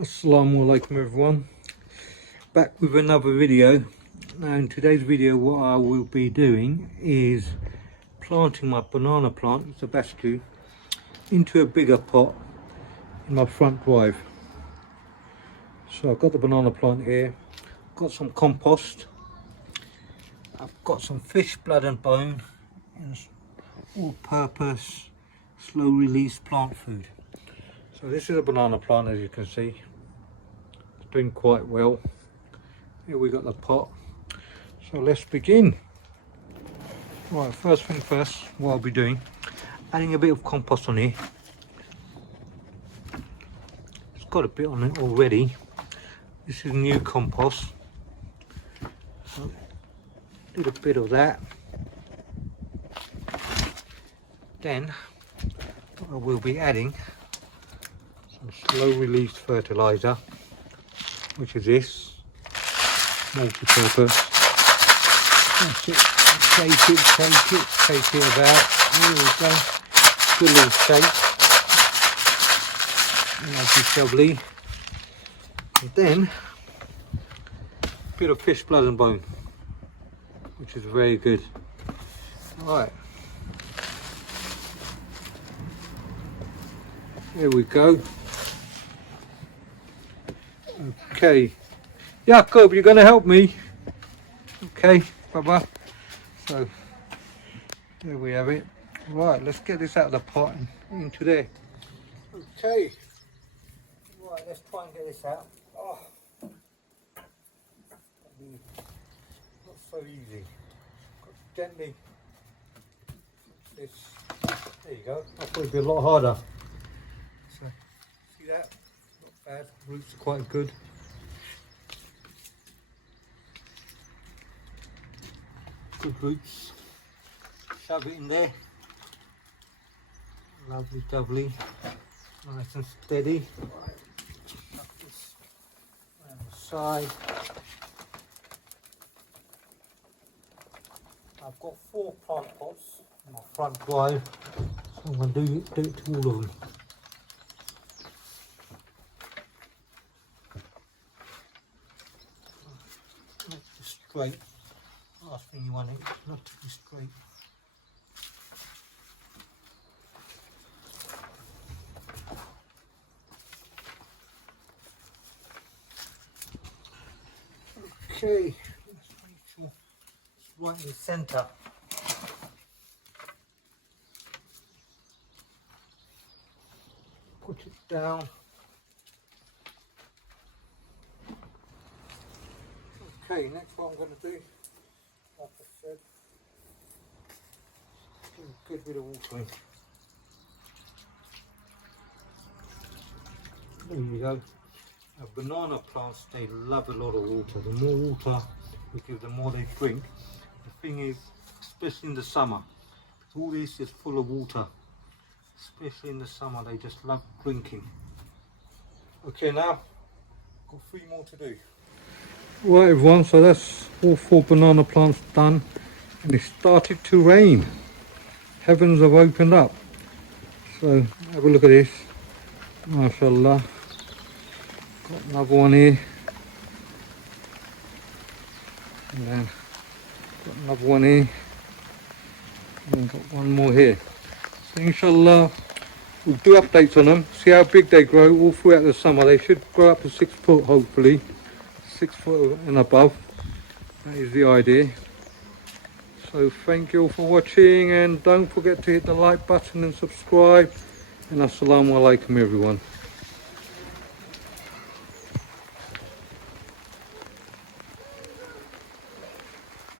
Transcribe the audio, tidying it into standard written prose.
Assalamu alaikum everyone, back with another video. Now in today's video what I will be doing is planting my banana plant, it's a basjoo, into a bigger pot in my front drive. So I've got the banana plant here, got some compost, I've got some fish blood and bone, and all purpose slow release plant food. So this is a banana plant, as you can see. It's doing quite well. Here we got the pot. So let's begin. Right, first thing first, what I'll be doing, adding a bit of compost on here. It's got a bit on it already. This is new compost. So a little bit of that. Then I will be adding some slow release fertilizer, which is this multi-purpose. That's it. Take it about. There we go. Good little shake. Lovely, lovely. And then a bit of fish blood and bone, which is very good. Right. There we go. Okay, Jacob, you're going to help me. Okay, Baba. So there we have it. Right, let's get this out of the pot and into there. Okay. Right, let's try and get this out. Oh, not so easy. Got to gently. This. There you go. I thought it'd be a lot harder. So, see that? Not bad. Roots are quite good. Good roots. Shove it in there. Lovely, lovely. Nice and steady. Right. Shove this around the side. I've got 4 plant pots in my front drive, so I'm going to do it to all of them. Make it straight. Last thing you want it not to be straight. Okay, let's make sure it's right in the centre. Put it down. Okay, next what I'm going to do, like I said, do a good bit of watering. There you go. Now, banana plants, they love a lot of water. The more water we give, the more they drink. The thing is, especially in the summer, all this is full of water. Especially in the summer, they just love drinking. Okay, now, got 3 more to do. Right everyone, so that's all 4 banana plants done, and it started to rain. Heavens have opened up. So have a look at this. MashaAllah. Got another one here. And then got another one here. And then got one more here. So inshallah we'll do updates on them, see how big they grow all throughout the summer. They should grow up to 6 foot hopefully. 6 foot and above, that is the idea. So thank you all for watching, and don't forget to hit the like button and subscribe, and assalamu alaikum everyone.